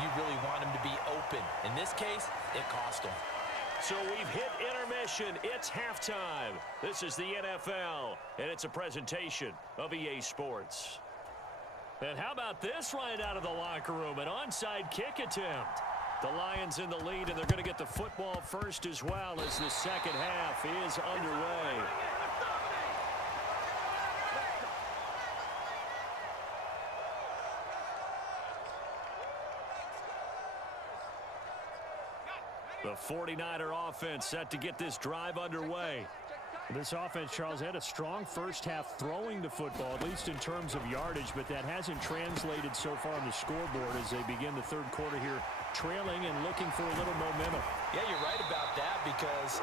you really want him to be open. In this case, it cost him. So we've hit intermission. It's halftime. This is the NFL, and it's a presentation of EA Sports. And how about this right out of the locker room? An onside kick attempt. The Lions in the lead, and they're going to get the football first as well as the second half is underway. The 49er offense set to get this drive underway. This offense, Charles, had a strong first half throwing the football, at least in terms of yardage, but that hasn't translated so far on the scoreboard as they begin the third quarter here, trailing and looking for a little momentum. Yeah, you're right about that because,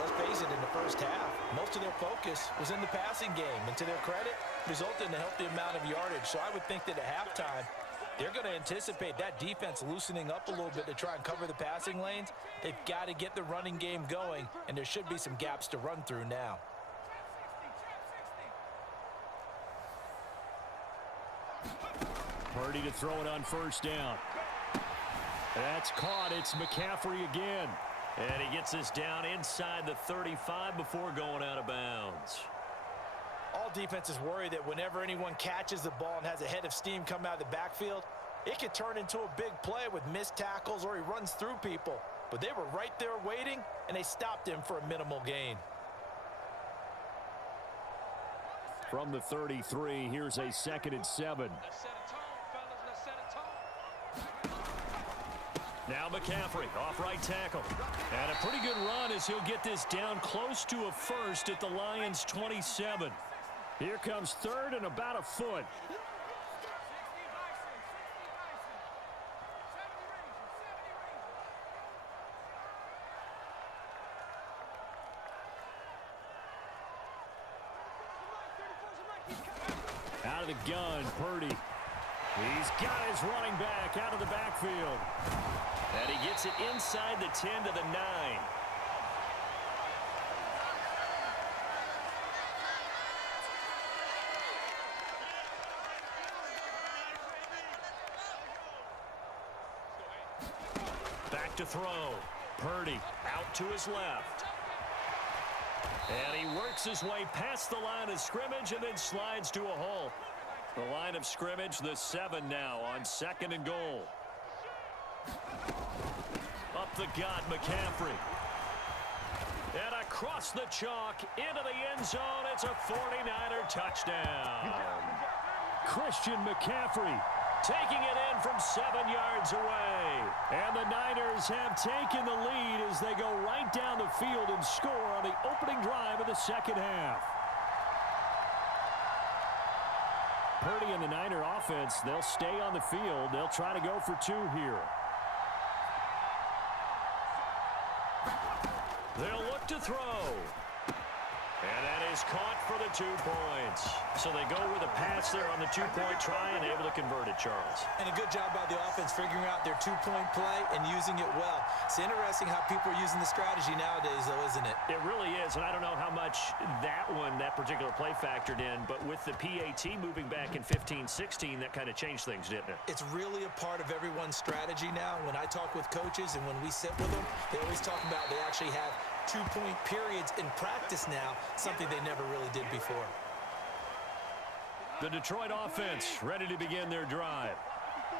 let's face it, in the first half, most of their focus was in the passing game. And to their credit, resulted in a healthy amount of yardage. So I would think that at halftime, they're going to anticipate that defense loosening up a little bit to try and cover the passing lanes. They've got to get the running game going, and there should be some gaps to run through now. Purdy to throw it on first down. That's caught. It's McCaffrey again. And he gets this down inside the 35 before going out of bounds. All defenses worry that whenever anyone catches the ball and has a head of steam come out of the backfield, it could turn into a big play with missed tackles or he runs through people. But they were right there waiting, and they stopped him for a minimal gain. From the 33, here's a 2nd and 7. Now McCaffrey, off right tackle. And a pretty good run as he'll get this down close to a first at the Lions' 27. Here comes third and about a foot. Out of the gun, Purdy. He's got his running back out of the backfield. And he gets it inside the 10 to the 9. Back to throw. Purdy out to his left. And he works his way past the line of scrimmage and then slides to a hole. The line of scrimmage, the 7 now on 2nd and goal. Up the gut, McCaffrey. And across the chalk into the end zone. It's a 49er touchdown. Christian McCaffrey taking it in from 7 yards away. And the Niners have taken the lead as they go right down the field and score on the opening drive of the second half. Purdy and the Niner offense, they'll stay on the field. They'll try to go for 2 here. They'll look to throw. And that is caught for the 2 points. So they go with a pass there on the 2-point try and able to convert it, Charles. And a good job by the offense figuring out their 2-point play and using it well. It's interesting how people are using the strategy nowadays, though, isn't it? It really is, and I don't know how much that particular play factored in, but with the PAT moving back in 15-16, that kind of changed things, didn't it? It's really a part of everyone's strategy now. When I talk with coaches and when we sit with them, they always talk about they actually have 2-point periods in practice now, something they never really did before. The Detroit offense ready to begin their drive.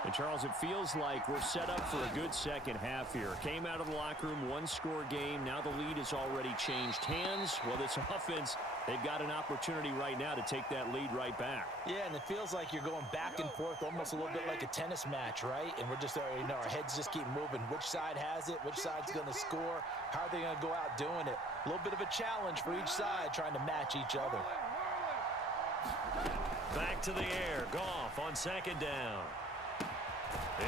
And, Charles, it feels like we're set up for a good second half here. Came out of the locker room, 1-score game. Now the lead has already changed hands. Well, this offense, they've got an opportunity right now to take that lead right back. Yeah, and it feels like you're going back and forth almost a little bit like a tennis match, right? And we're just, our heads just keep moving. Which side has it? Which side's going to score? How are they going to go out doing it? A little bit of a challenge for each side trying to match each other. Back to the air. Goff on 2nd down.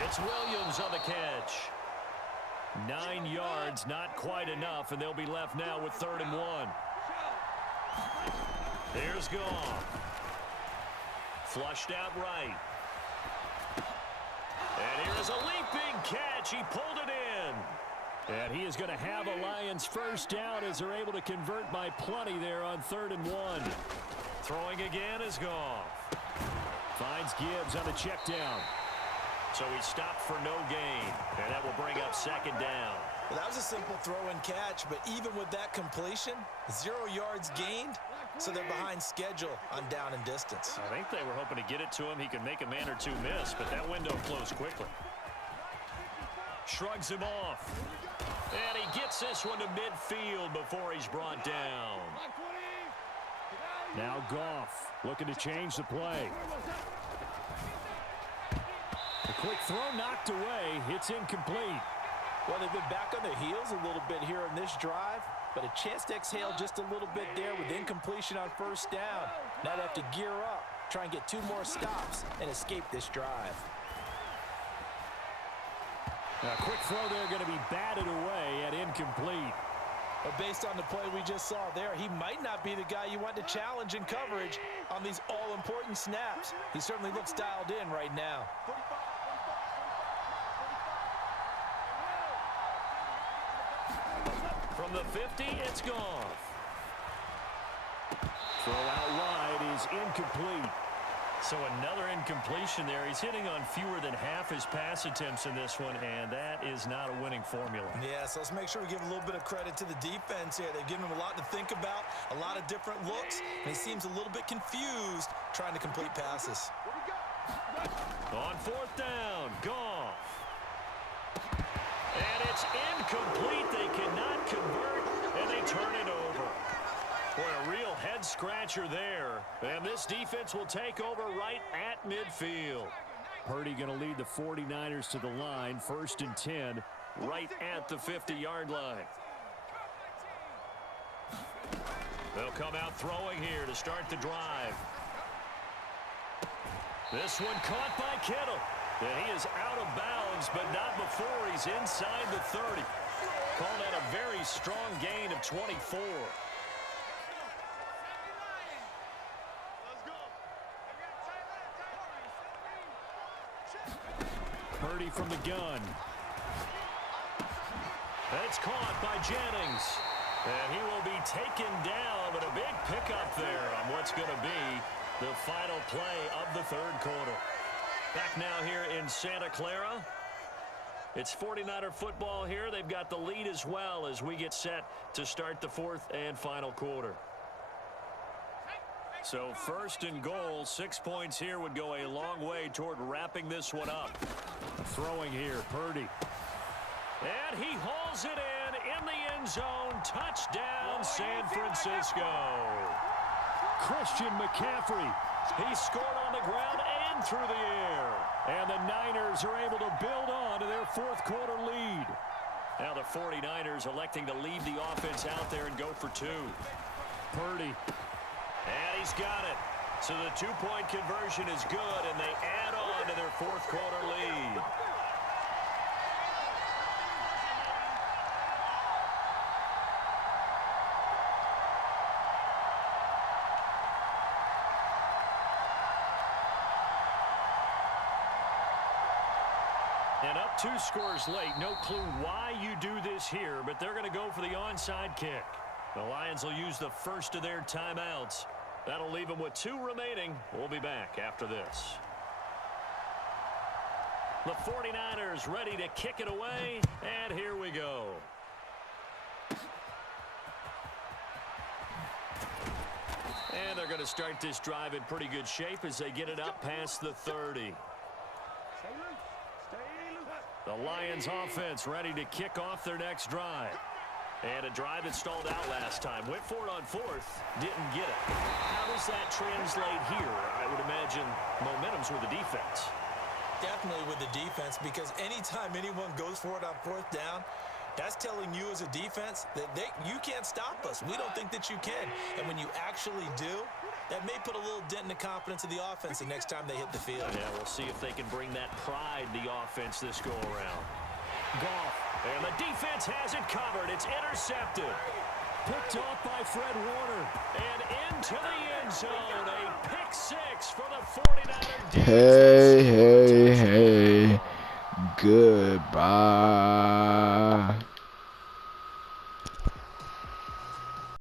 It's Williams on the catch. 9 yards, not quite enough, and they'll be left now with 3rd and 1. Here's Goff. Flushed out right. And here's a leaping catch. He pulled it in. And he is going to have a Lions first down as they're able to convert by plenty there on 3rd and 1. Throwing again is Goff. Finds Gibbs on the check down. So he stopped for no gain, and that will bring up second down. Well, that was a simple throw and catch, but even with that completion, 0 yards gained, so they're behind schedule on down and distance. I think they were hoping to get it to him. He could make a man or two miss, but that window closed quickly. Shrugs him off. And he gets this one to midfield before he's brought down. Now Goff looking to change the play. A quick throw knocked away. It's incomplete. Well, they've been back on their heels a little bit here in this drive, but a chance to exhale just a little bit there with incompletion on first down. Now they have to gear up, try and get 2 more stops, and escape this drive. A quick throw there going to be batted away at incomplete. But based on the play we just saw there, he might not be the guy you want to challenge in coverage on these all-important snaps. He certainly looks dialed in right now. From the 50, it's Goff. Throw out wide is incomplete. So another incompletion there. He's hitting on fewer than half his pass attempts in this one, and that is not a winning formula. Yeah, so let's make sure we give a little bit of credit to the defense here. They've given him a lot to think about, a lot of different looks, and he seems a little bit confused trying to complete passes. On 4th down, Goff. And it's incomplete. They cannot convert, and they turn it over. Boy, a real head-scratcher there. And this defense will take over right at midfield. Purdy going to lead the 49ers to the line. 1st and 10, right at the 50-yard line. They'll come out throwing here to start the drive. This one caught by Kittle. And he is out of bounds, but not before he's inside the 30. Call that a very strong gain of 24. Purdy from the gun. That's caught by Jennings. And he will be taken down, but a big pickup there on what's going to be the final play of the 3rd quarter. Back now here in Santa Clara. It's 49er football here. They've got the lead as well as we get set to start the 4th and final quarter. So 1st and goal, 6 points here would go a long way toward wrapping this one up. Throwing here, Purdy. And he hauls it in the end zone. Touchdown, San Francisco. Christian McCaffrey. He scored on the ground and through the air. And the Niners are able to build on to their 4th quarter lead. Now the 49ers electing to leave the offense out there and go for 2. Purdy. And he's got it. So the 2-point conversion is good, and they add on to their 4th quarter lead. And up 2 scores late. No clue why you do this here, but they're going to go for the onside kick. The Lions will use the first of their timeouts. That'll leave them with 2 remaining. We'll be back after this. The 49ers ready to kick it away, and here we go. And they're going to start this drive in pretty good shape as they get it up past the 30. The Lions offense ready to kick off their next drive. And a drive that stalled out last time. Went for it on 4th. Didn't get it. How does that translate here? I would imagine momentum's with the defense. Definitely with the defense, because anytime anyone goes for it on 4th down, that's telling you as a defense that you can't stop us. We don't think that you can. And when you actually do, that may put a little dent in the confidence of the offense the next time they hit the field. Yeah, we'll see if they can bring that pride to the offense this go-around. Goff. And the defense has it covered. It's intercepted. Picked off by Fred Warner. And into the end zone. A pick 6 for the 49er defense. Hey. Goodbye.